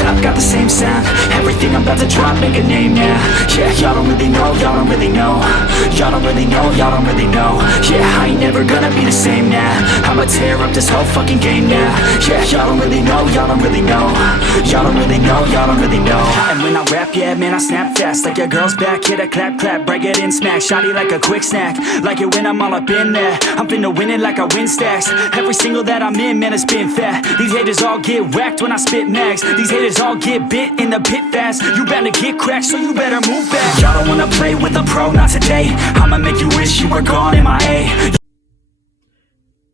top, got the same sound. Everything I'm about to drop, make a name now. Yeah, y'all don't really know, y'all don't really know. Y'all don't really know, y'all don't really know. Yeah, I ain't never gonna be the same now. I'ma tear up this whole fucking game now. Yeah, y'all don't really know, y'all don't really know. Y'all don't really know, y'all don't really know. And when I rap, yeah, man, I snap fast. Like your girl's back, hit a clap, clap, break it in, smack. Shotty like a quick snack, like it when I'm all up in there. I'm finna win it like I win stacks. Every single that I'm in, man, it's been fat. These haters all get whacked when I spit max. These haters all get bit in the pit fast. You better get cracked, so you better move back. Y'all don't wanna play with a pro, not today. I'ma make you wish you were gone in my A.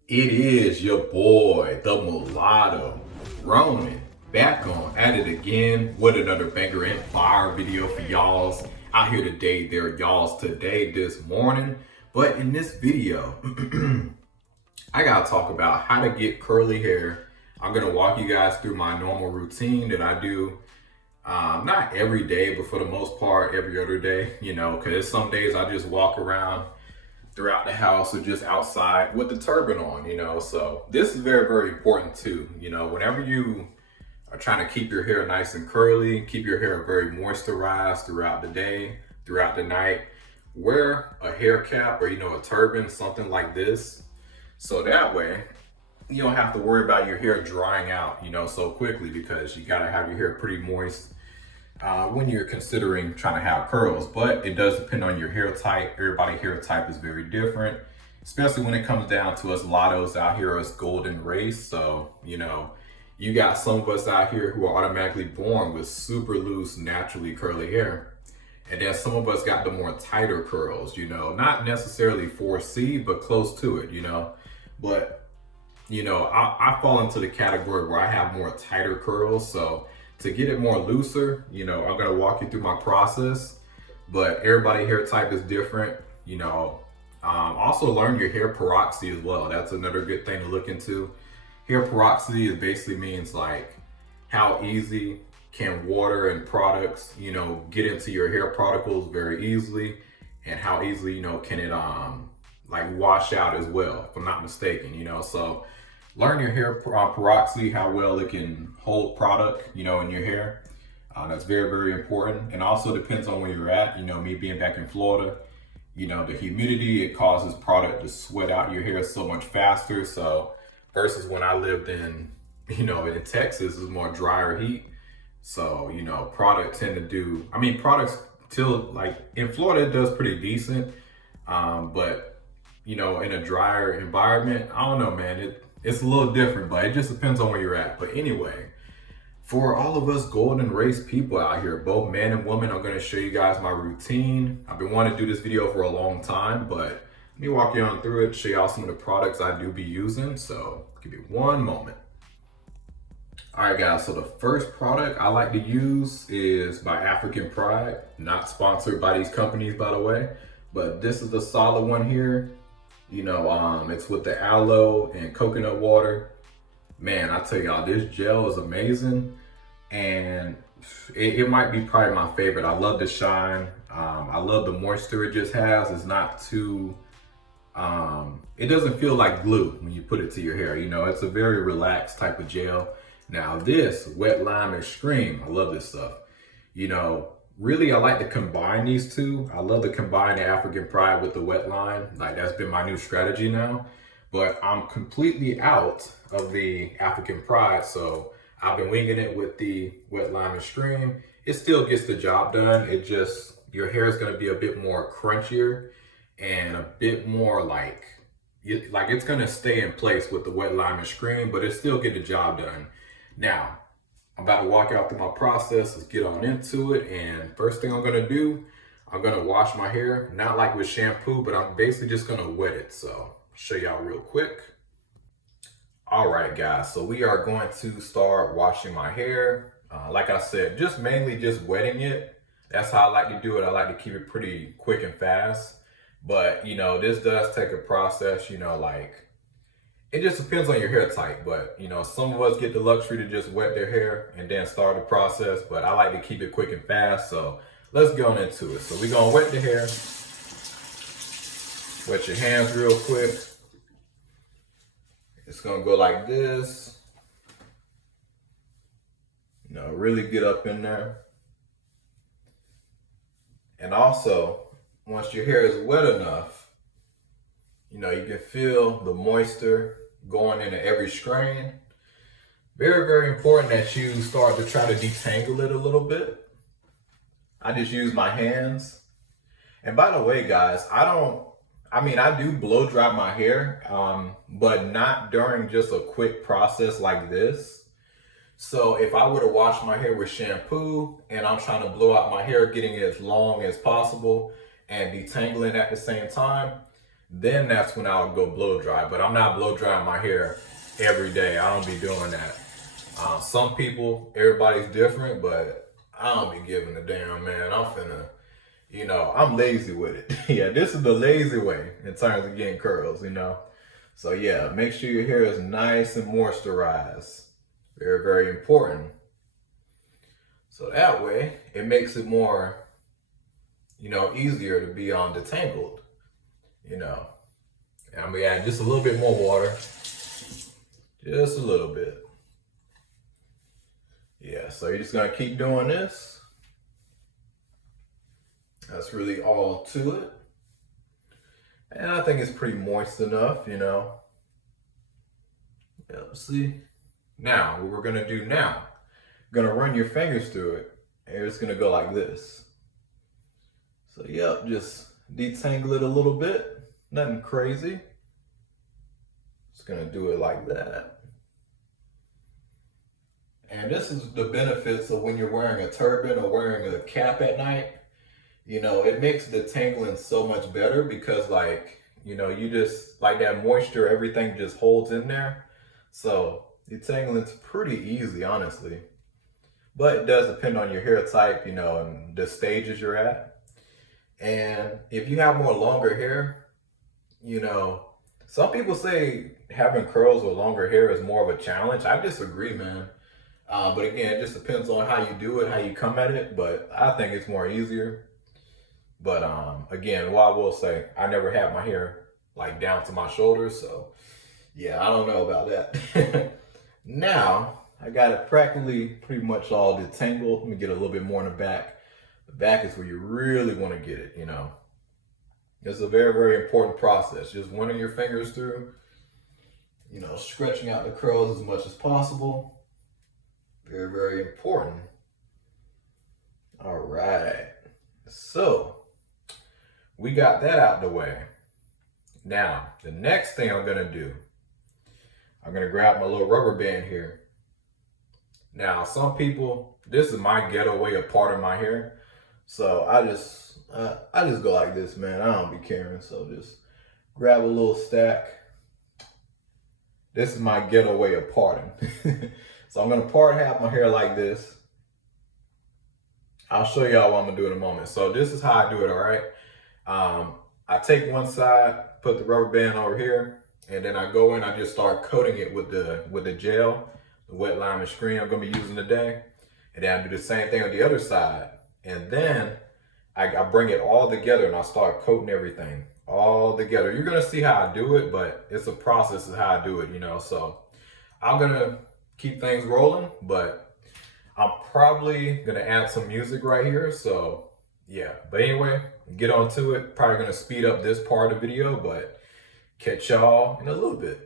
It is your boy, the Mulatto, Roman, back on at it again with another banger and fire video for y'all's out here today. There, y'all's today, this morning. But in this video, I gotta talk about how to get curly hair. I'm gonna walk you guys through my normal routine that I do. Not every day, but for the most part, every other day, you know, because some days I just walk around throughout the house or just outside with the turban on, you know. So this is very, very important too. You know, whenever you are trying to keep your hair nice and curly, keep your hair very moisturized throughout the day, throughout the night, wear a hair cap or, you know, a turban, something like this. So that way you don't have to worry about your hair drying out, you know, so quickly, because you gotta have your hair pretty moist when you're considering trying to have curls. But it does depend on your hair type. Everybody's hair type is very different, especially when it comes down to us lottos out here, us golden race. So, you know, you got some of us out here who are automatically born with super loose, naturally curly hair. And then some of us got the more tighter curls, you know, not necessarily 4C, but close to it, you know. But, you know, I fall into the category where I have more tighter curls. So to get it more looser, you know, I'm gonna walk you through my process, but everybody's hair type is different, you know. Also learn your hair porosity as well. That's another good thing to look into. Hair porosity is basically means like how easy can water and products, you know, get into your hair particles very easily, and how easily, you know, can it like wash out as well, if I'm not mistaken, you know. So learn your hair porosity, how well it can hold product, you know, in your hair. That's very, very important. And also depends on where you're at. You know, me being back in Florida, you know, the humidity, it causes product to sweat out your hair so much faster. So versus when I lived in, you know, in Texas, it's more drier heat. So, you know, product tend to do, I mean, products till like in Florida, it does pretty decent. But, you know, in a drier environment, I don't know, man, it's a little different, but it just depends on where you're at. But anyway, for all of us golden race people out here, both man and woman, I'm gonna show you guys my routine. I've been wanting to do this video for a long time, but let me walk you on through it, show y'all some of the products I do be using. So give me one moment. All right, guys, so the first product I like to use is by African Pride. Not sponsored by these companies, by the way, but this is the solid one here. You know, it's with the aloe and coconut water. Man, I tell y'all, this gel is amazing, and it might be probably my favorite. I love the shine. I love the moisture it just has. It's not too, it doesn't feel like glue when you put it to your hair. You know, it's a very relaxed type of gel. Now this Wet Lime Extreme, I love this stuff. You know, really, I like to combine these two. I love to combine the African Pride with the Wet Lime. Like, that's been my new strategy now. But I'm completely out of the African Pride, so I've been winging it with the Wet Lime Extreme. It still gets the job done. It just, your hair is gonna be a bit more crunchier and a bit more like it's gonna stay in place with the Wet Lime Extreme, but it still get the job done. Now, I'm about to walk out through my process. Let's get on into it. And first thing I'm gonna do, I'm gonna wash my hair, not like with shampoo, but I'm basically just gonna wet it. So I'll show y'all real quick. All right, guys, so we are going to start washing my hair. Like I said, just mainly just wetting it. That's how I like to do it. I like to keep it pretty quick and fast. But, you know, this does take a process, you know, like, it just depends on your hair type. But, you know, some of us get the luxury to just wet their hair and then start the process. But I like to keep it quick and fast. So let's go on into it. So we're going to wet the hair. Wet your hands real quick. It's going to go like this. really get up in there. And also, once your hair is wet enough, you can feel the moisture going into every strand. Very, very important that you start to try to detangle it a little bit. I just use my hands. And by the way, guys, I do blow dry my hair, but not during just a quick process like this. So if I were to wash my hair with shampoo and I'm trying to blow out my hair, getting it as long as possible and detangling at the same time, then that's when I'll go blow dry. But I'm not blow drying my hair every day. I don't be doing that. Some people, everybody's different, but I don't be giving a damn, man. I'm lazy with it. Yeah, this is the lazy way in terms of getting curls, So yeah, make sure your hair is nice and moisturized. Very, very important. So that way, it makes it more, easier to be detangled, And I'm gonna add just a little bit more water. Just a little bit. Yeah, so you're just gonna keep doing this. That's really all to it. And I think it's pretty moist enough, Yep, see? Now, what we're gonna do now, gonna run your fingers through it, and it's gonna go like this. So yep, just detangle it a little bit, nothing crazy. Just gonna do it like that. And this is the benefits of when you're wearing a turban or wearing a cap at night. It makes the tangling so much better because you just, like that moisture, everything just holds in there. So detangling's pretty easy, honestly. But it does depend on your hair type, and the stages you're at. And if you have more longer hair, some people say having curls with longer hair is more of a challenge. I disagree, man. But again, it just depends on how you do it, how you come at it. But I think it's more easier. But again, what I will say, I never had my hair down to my shoulders. So yeah, I don't know about that. Now, I got it practically pretty much all detangled. Let me get a little bit more in the back. The back is where you really want to get it, It's a very, very important process. Just running your fingers through, stretching out the curls as much as possible. Very, very important. All right. So we got that out the way. Now, the next thing I'm going to do, I'm going to grab my little rubber band here. Now, some people, this is my ghetto way of parting my hair. So I just go like this, man. I don't be caring. So just grab a little stack. This is my ghetto way of parting. So I'm gonna part half my hair like this. I'll show y'all what I'm gonna do in a moment. So this is how I do it, all right? I take one side, put the rubber band over here, and then I go in, I just start coating it with the gel, the wet lime and screen I'm gonna be using today. And then I do the same thing on the other side. And then I bring it all together and I start coating everything all together. You're gonna see how I do it, but it's a process of how I do it, So I'm gonna keep things rolling, but I'm probably gonna add some music right here. So yeah, but anyway, get on to it. Probably gonna speed up this part of the video, but catch y'all in a little bit.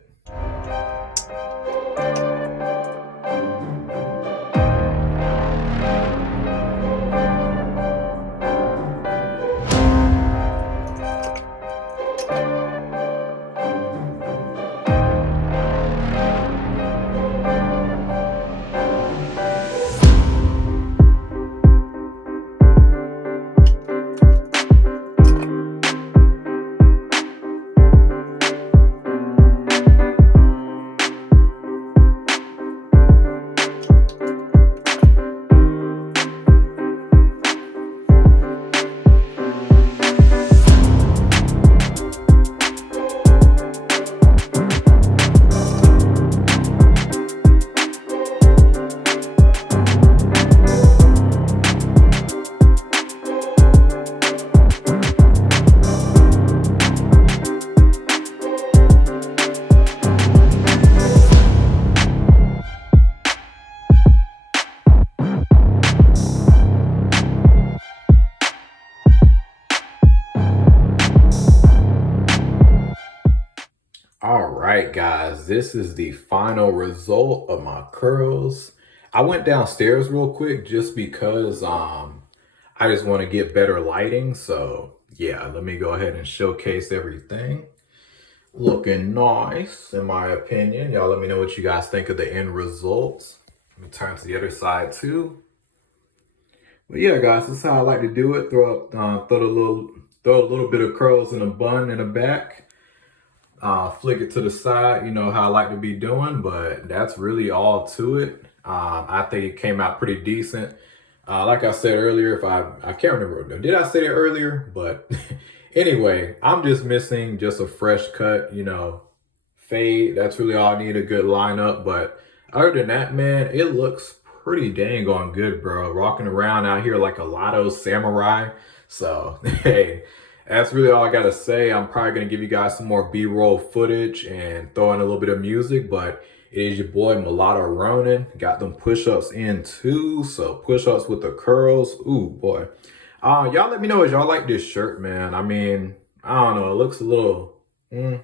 this is the final result of my curls. I went downstairs real quick just because I just want to get better lighting. So yeah, let me go ahead and showcase everything. Looking nice in my opinion. Y'all let me know what you guys think of the end results. Let me turn to the other side too. But yeah, guys, this is how I like to do it. Throw a little bit of curls in a bun in the back. Flick it to the side, you know how I like to be doing, but that's really all to it. I think it came out pretty decent. Like I said earlier, I can't remember, did I say it earlier? But anyway, I'm just missing just a fresh cut, you know, fade. That's really all I need, a good lineup. But other than that, man, it looks pretty dang on good, bro. Rocking around out here like a Mulatto samurai. So, hey, that's really all I gotta say. I'm probably gonna give you guys some more B-roll footage and throw in a little bit of music, but it is your boy Mulatto Ronin. Got them push-ups in too, so push-ups with the curls. Ooh, boy. Y'all let me know if y'all like this shirt, man. I mean, I don't know, it looks a little, y'all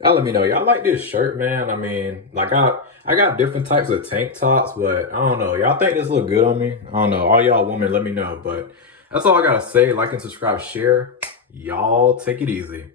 let me know. Y'all like this shirt, man? I mean, like I got different types of tank tops, but I don't know. Y'all think this look good on me? I don't know. All y'all women, let me know. But that's all I gotta say. Like and subscribe, share. Y'all take it easy.